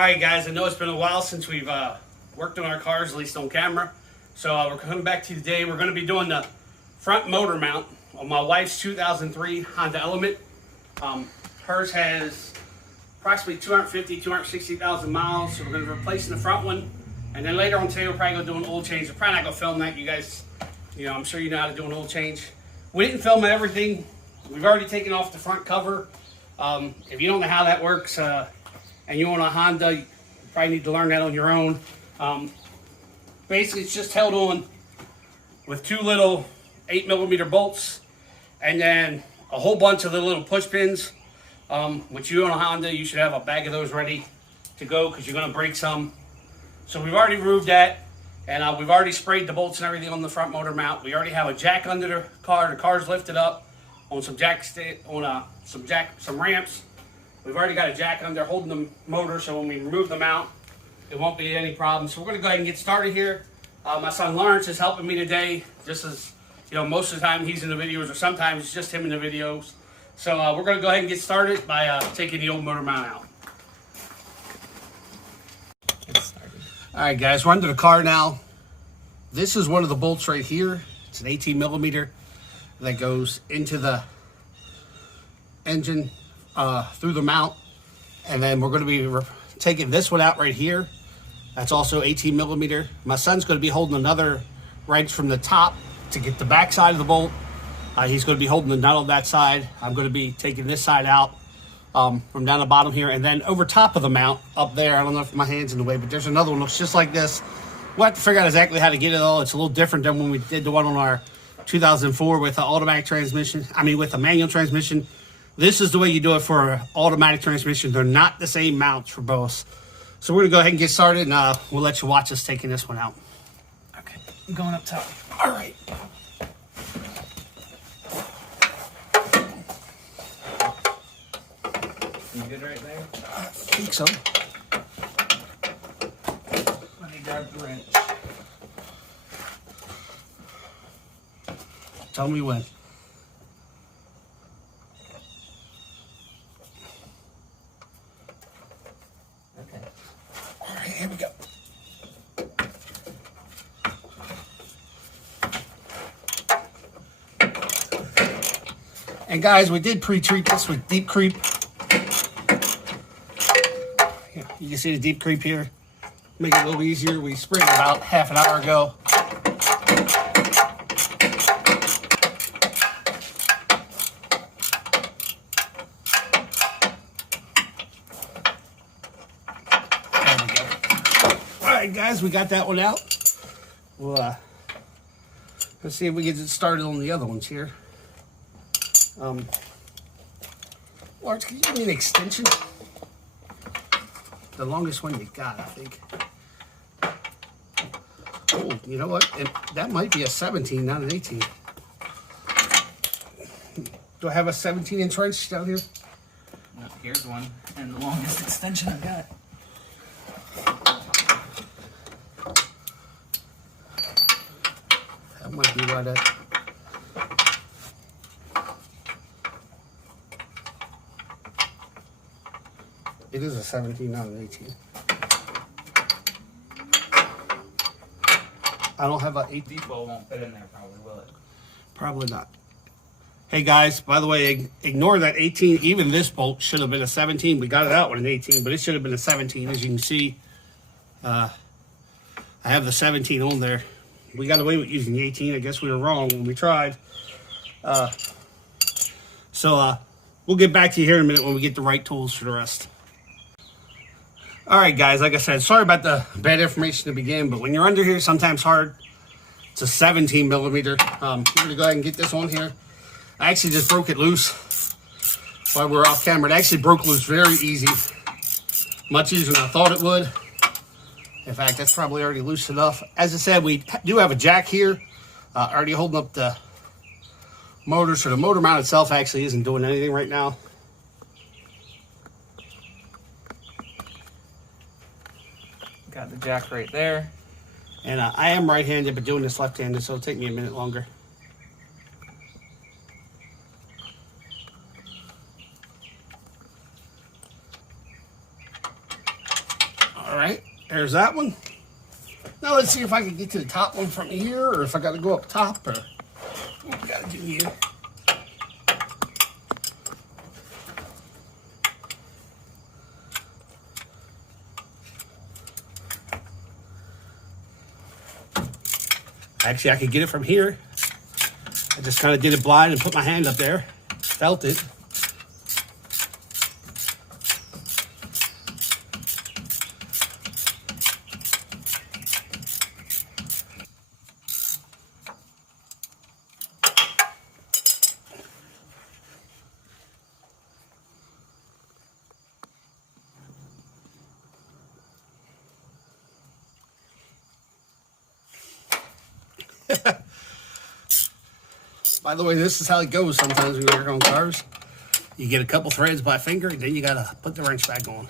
Alright guys, I know it's been a while since we've worked on our cars, at least on camera. So we're coming back to you today. We're going to be doing the front motor mount on my wife's 2003 Honda Element. Hers has approximately 260,000 miles. So we're going to be replacing the front one. And then later on today, we're probably going to do an oil change. We're probably not going to film that. You guys, I'm sure you know how to do an oil change. We didn't film everything. We've already taken off the front cover. If you don't know how that works, and you own a Honda, you probably need to learn that on your own. Basically, it's just held on with two little 8mm bolts, and then a whole bunch of the little push pins. Which you own a Honda, you should have a bag of those ready to go because you're going to break some. So we've already removed that, and we've already sprayed the bolts and everything on the front motor mount. We already have a jack under the car. The car's lifted up on some some ramps. We've already got a jack under holding the motor, so when we remove the mount, it won't be any problem. So we're going to go ahead and get started here. My son Lawrence is helping me today. Just as most of the time he's in the videos, or sometimes it's just him in the videos. So we're going to go ahead and get started by taking the old motor mount out. All right, guys, we're under the car now. This is one of the bolts right here. It's an 18mm that goes into the engine through the mount, and then we're going to be taking this one out right here. That's also 18mm. My son's going to be holding another right from the top to get the back side of the bolt. He's going to be holding the nut on that side. I'm going to be taking this side out from down the bottom here, and then over top of the mount up there. I don't know if my hand's in the way, but there's another one that looks just like this. We'll have to figure out exactly how to get it all. It's a little different than when we did the one on our 2004 with an automatic transmission. With a manual transmission. This is the way you do it for an automatic transmission. They're not the same mounts for both. So we're going to go ahead and get started, and we'll let you watch us taking this one out. Okay, I'm going up top. All right. You good right there? I think so. Let me grab the wrench. Tell me when. Okay. All right, here we go. And guys, we did pre-treat this with Deep Creep. You can see the Deep Creep here. Make it a little easier. We sprayed it about half an hour ago. There we go. All right, guys, we got that one out. Well, let's see if we get it started on the other ones here. Lawrence, can you give me an extension? The longest one you got, I think. Oh, you know what? That might be a 17, not an 18. Do I have a 17-inch wrench down here? No, here's one, and the longest extension I've got. That might be right at... It is a 17, not an 18. I don't have an 18. Depot won't fit in there, probably, will it? Probably not. Hey guys, by the way, ignore that 18. Even this bolt should have been a 17. We got it out with an 18, but it should have been a 17. As you can see, I have the 17 on there. We got away with using the 18. I guess we were wrong when we tried. So we'll get back to you here in a minute when we get the right tools for the rest. All right, guys, like I said, sorry about the bad information to begin, but when you're under here, sometimes hard. It's a 17mm. We're going to go ahead and get this on here. I actually just broke it loose while we were off camera. It actually broke loose very easy. Much easier than I thought it would. In fact, that's probably already loose enough. As I said, we do have a jack here, already holding up the motor, so the motor mount itself actually isn't doing anything right now. Got the jack right there. And I am right-handed, but doing this left-handed, so it'll take me a minute longer. There's that one. Now let's see if I can get to the top one from here, or if I got to go up top, or what we got to do here. Actually, I could get it from here. I just kind of did it blind and put my hand up there. Felt it. By the way, this is how it goes sometimes when you work on cars. You get a couple threads by finger, and then you gotta put the wrench back on.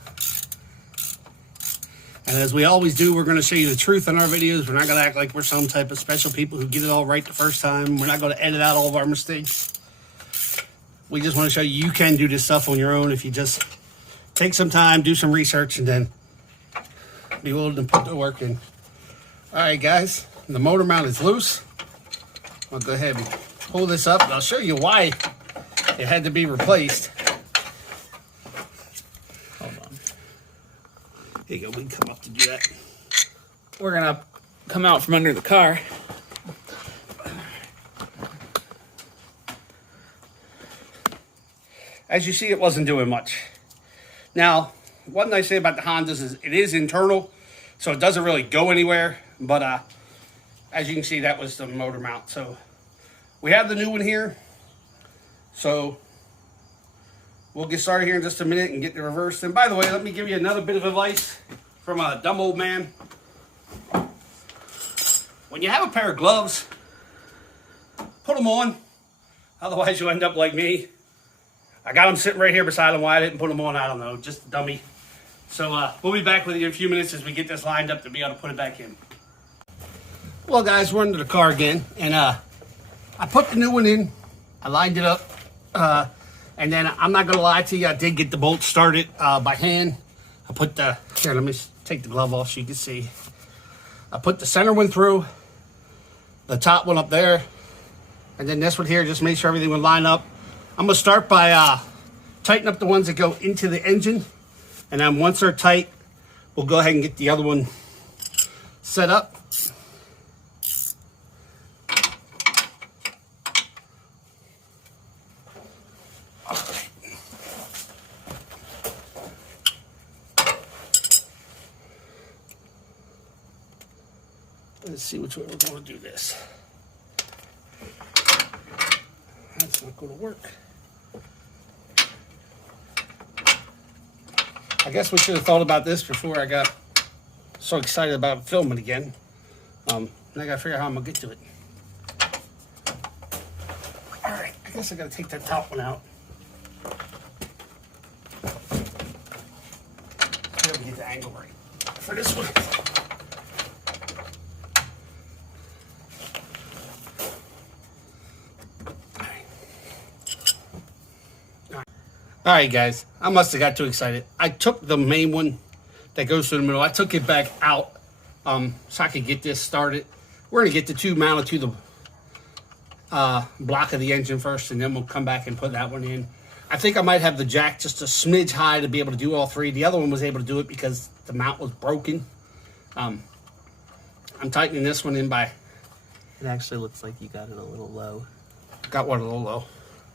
And as we always do, we're gonna show you the truth in our videos. We're not gonna act like we're some type of special people who get it all right the first time. We're not gonna edit out all of our mistakes. We just wanna show you can do this stuff on your own if you just take some time, do some research, and then be willing to put the work in. All right, guys, the motor mount is loose. I'll go ahead and pull this up, and I'll show you why it had to be replaced. Hold on. Here you go, we can come up to do that. We're gonna come out from under the car. As you see, it wasn't doing much. Now, one nice thing about the Hondas is it is internal, so it doesn't really go anywhere, but as you can see, that was the motor mount. So we have the new one here. So we'll get started here in just a minute and get the reverse. And by the way, let me give you another bit of advice from a dumb old man. When you have a pair of gloves, put them on. Otherwise, you'll end up like me. I got them sitting right here beside them. Why I didn't put them on, I don't know. Just a dummy. So we'll be back with you in a few minutes as we get this lined up to be able to put it back in. Well, guys, we're into the car again. And I put the new one in. I lined it up. And then I'm not going to lie to you. I did get the bolt started by hand. I put the... Here, let me take the glove off so you can see. I put the center one through. The top one up there. And then this one here, just make sure everything would line up. I'm going to start by tightening up the ones that go into the engine. And then once they're tight, we'll go ahead and get the other one set up. Let's see which way we're going to do this. That's not going to work. I guess we should have thought about this before I got so excited about filming again. Now I got to figure out how I'm going to get to it. All right, I guess I got to take that top one out. Let me get the angle right for this one. All right, guys, I must have got too excited. I took the main one that goes through the middle. I took it back out so I could get this started. We're going to get the two mounted to the block of the engine first, and then we'll come back and put that one in. I think I might have the jack just a smidge high to be able to do all three. The other one was able to do it because the mount was broken. I'm tightening this one in by... It actually looks like you got it a little low. Got one a little low.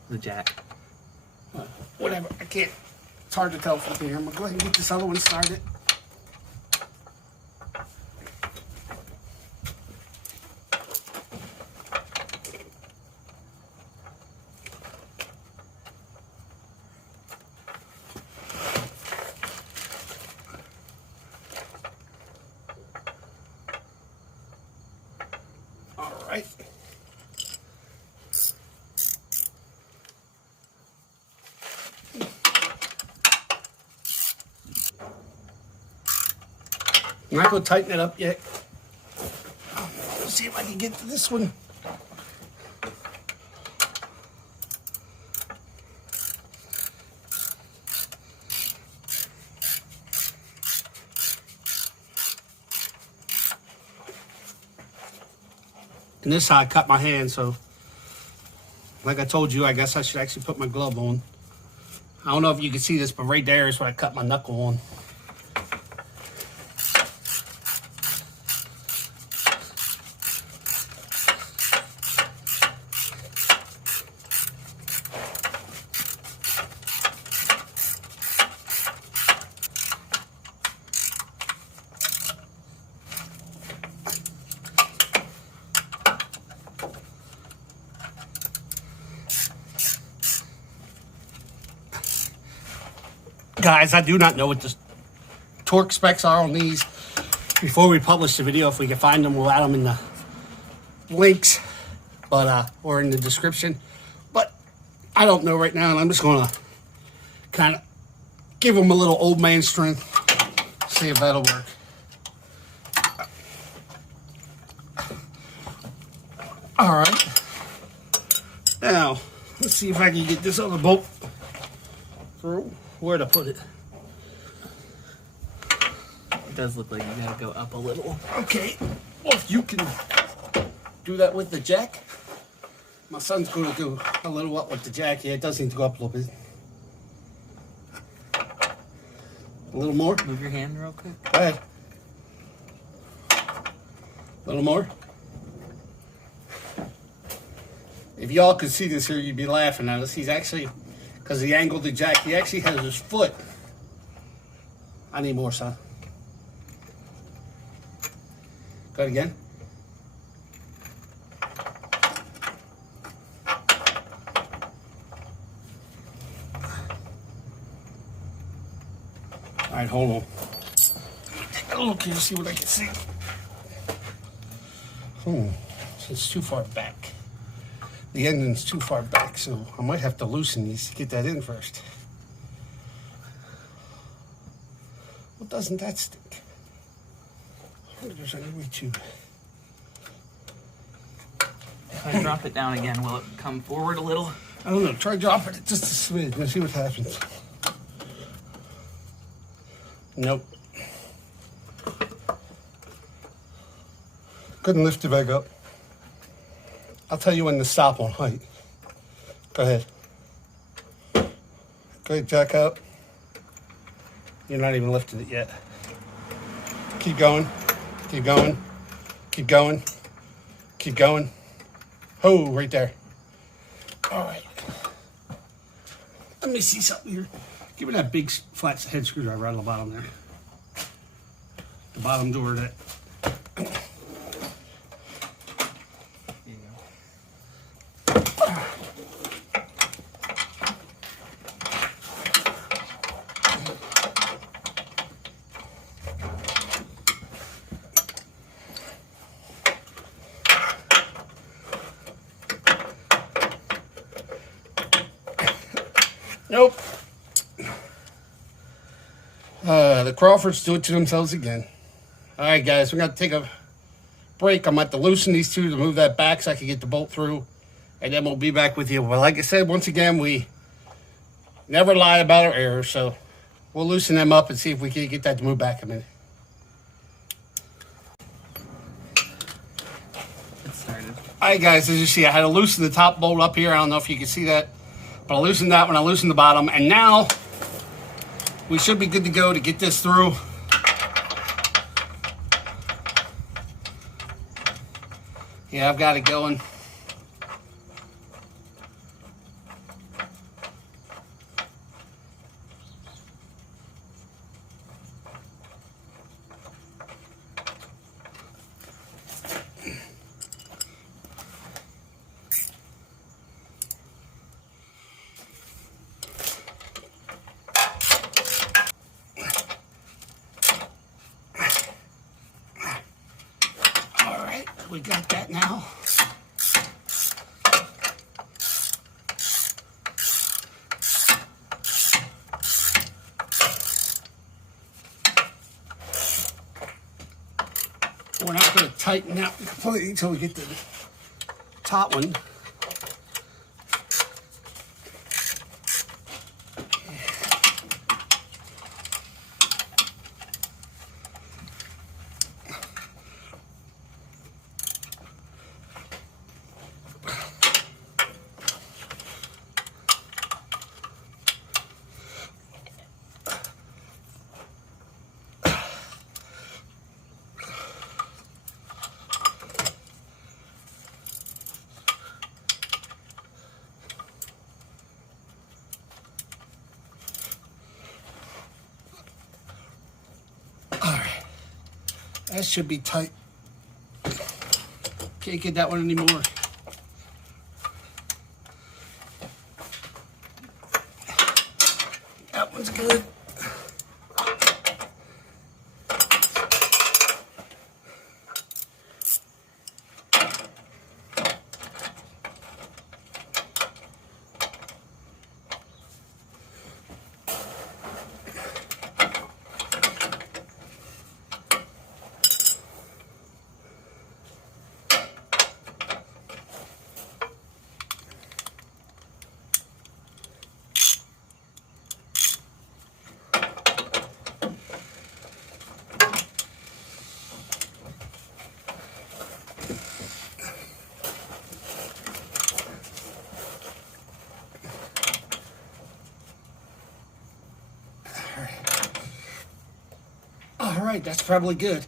The jack. Whatever, I can't. It's hard to tell from here. I'm gonna go ahead and get this other one started. All right. I'm not going to tighten it up yet. Let's see if I can get to this one. And this is how I cut my hand, so like I told you, I guess I should actually put my glove on. I don't know if you can see this, but right there is where I cut my knuckle on. Guys, I do not know what the torque specs are on these. Before we publish the video, if we can find them, we'll add them in the links, but or in the description. But I don't know right now, and I'm just gonna kind of give them a little old man strength, see if that'll work. All right, now let's see if I can get this other bolt through. Where to put it? It does look like you gotta go up a little. Okay, well, if you can do that with the jack. My son's going to do a little up with the jack. Yeah, it does need to go up a little bit. A little more. Move your hand real quick. Go ahead. A little more. If y'all could see this here, you'd be laughing at us. He's actually, because he angled the jack, he actually has his foot. I need more, son. Go ahead again. All right, hold on. Take a look here, see what I can see. It's too far back. The ending's too far back, so I might have to loosen these to get that in first. Well, doesn't that stink? I wonder if there's any way to. If I drop it down again, will it come forward a little? I don't know. Try dropping it just a smidge and see what happens. Nope. Couldn't lift it back up. I'll tell you when to stop on height. Go ahead. Go ahead, jack up. You're not even lifting it yet. Keep going. Keep going. Keep going. Keep going. Oh, right there. All right. Let me see something here. Give me that big flat head screwdriver out of the bottom there. The bottom door of that. Here you go. Nope. The Crawfords do it to themselves again. All right, guys, we're going to take a break. I'm going to have to loosen these two to move that back so I can get the bolt through, and then we'll be back with you. Well, like I said, once again, we never lie about our errors, so we'll loosen them up and see if we can get that to move back a minute. It started. All right, guys, as you see, I had to loosen the top bolt up here. I don't know if you can see that, but I loosened that when I loosened the bottom, and now we should be good to go to get this through. Yeah, I've got it going. We got that now. We're not going to tighten that completely until we get the top one. That should be tight. Can't get that one anymore. That one's good. All right, that's probably good.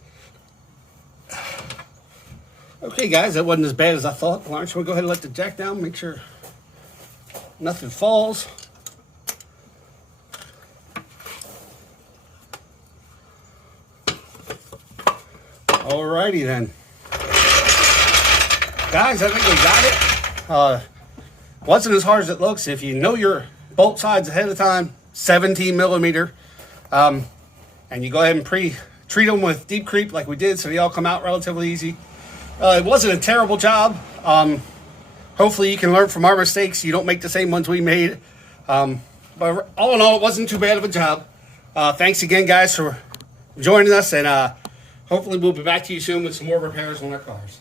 Okay, guys, that wasn't as bad as I thought. Lawrence, we'll go ahead and let the jack down, make sure nothing falls. All righty then. Guys, I think we got it. Wasn't as hard as it looks. If you know your bolt sides ahead of time, 17 millimeter. And you go ahead and pre-treat them with deep creep like we did, so they all come out relatively easy. It wasn't a terrible job. Hopefully you can learn from our mistakes. You don't make the same ones we made. But all in all, it wasn't too bad of a job. Thanks again, guys, for joining us, and hopefully we'll be back to you soon with some more repairs on our cars.